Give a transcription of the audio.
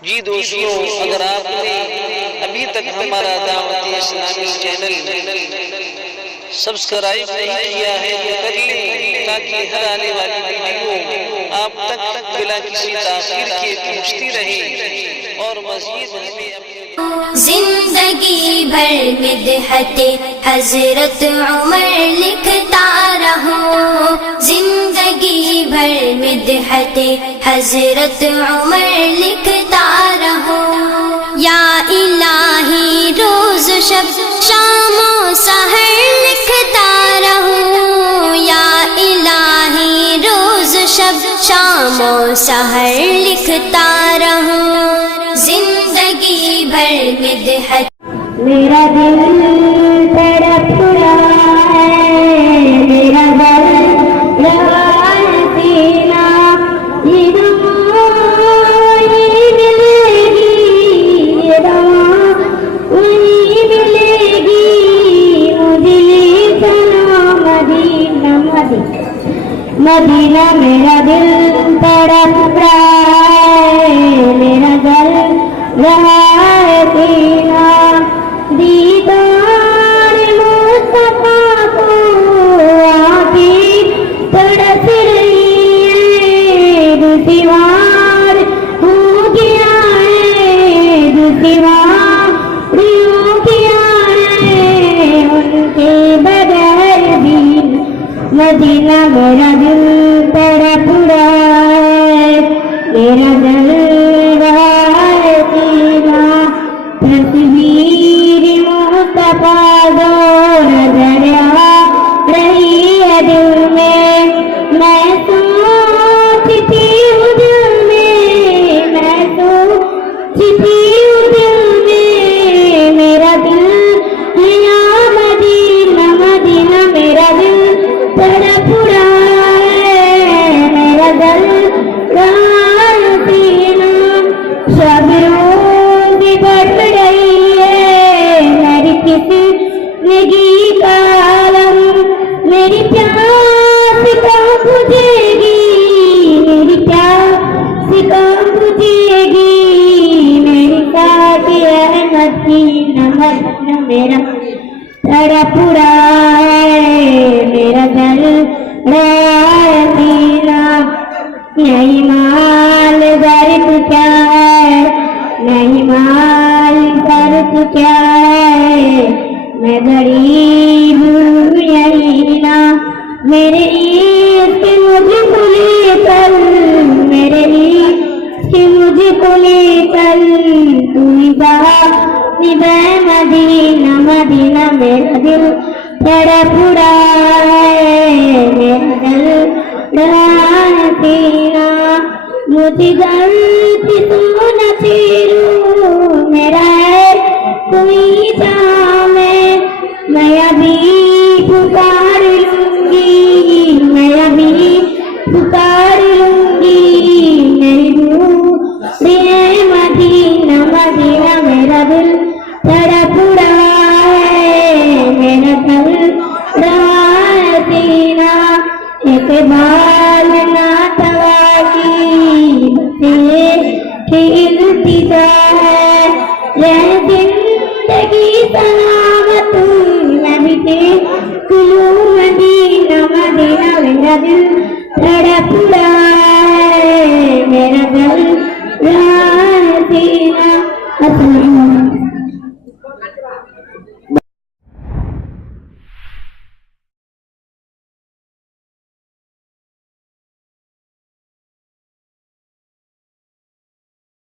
जी दोस्तों, अगर आपने अभी तक हमारा दावत इस्लामी चैनल सब्सक्राइब नहीं किया है तो कर लें, ताकि हर आने वाली वीडियो आप तक बिना किसी ताखीर के पहुंचती रहे और मज़ीद हमें जिंदगी भर मिदहते हजरत उमर लिखता रहूं, जिंदगी भर मिदहते हजरत उमर लिखता रहूं। या इलाही रोज शब शामो सहर लिखता रहूं, या इलाही रोज शब शामो सहर लिखता रहूं। जिंदगी भर मिदहत मेरा दिल तड़प रहा है, मेरा दिल रहा है सीना, ये दवा वही मिलेगी, ये दवा वही मिलेगी, मुझे चलो मदीना मदीना मदीना। मेरा दिल तड़प रहा है, मेरा दिल रहा है सीना, दीदार मुस्तफा को आँखें तड़प रही है, दुश्वार हो गया है, दुश्वार हो गया है उनके बगैर भी मदीना। मेरा दिल तड़प रहा है, मेरा दिल तस्वीर मुस्तफा जो नजर आ रही है दिल में, मैं सोचती हूँ दिल में, मैं सोचती हूँ दिल में, मेरा दिल है या मदीना मदीना। मेरा दिल तड़प रहा है, मेरा दिल रहा है सीना, सब रोज बढ़ रही है मेरी जिंदगी का आलम, मेरी प्यास कब बुझेगी, मेरी प्यास कब बुझेगी, मेरी साथी अहमद की नमक मेरा तड़प रहा है, मेरा दिल रहा है सीना। नहीं माल दर्द क्या है, नहीं माल दर्द क्या है, मैं गरीब हूँ यही ना, मेरे इश्क मुझको लेकर, मेरे इश्क मुझको लेकर तू निभा मदीना मदीना। मेरा दिल तड़प रहा है, मेरा दिल रहा है सीना, मुझे गलती तो न छेड़ो, मेरा है कोई जाम है, मैं अभी पुकार लूंगी, मैं अभी पुकार लूंगी, मेरी दूरी है मदीना मदीना। मेरा दिल तड़प रहा है, मेरा दिल रहा है सीना, एक बार ना तवाकी इल्तिजा है, यह जिंदगी सलामत नबी के कुलू मदीना मदीना। मेरा दिल तड़प रहा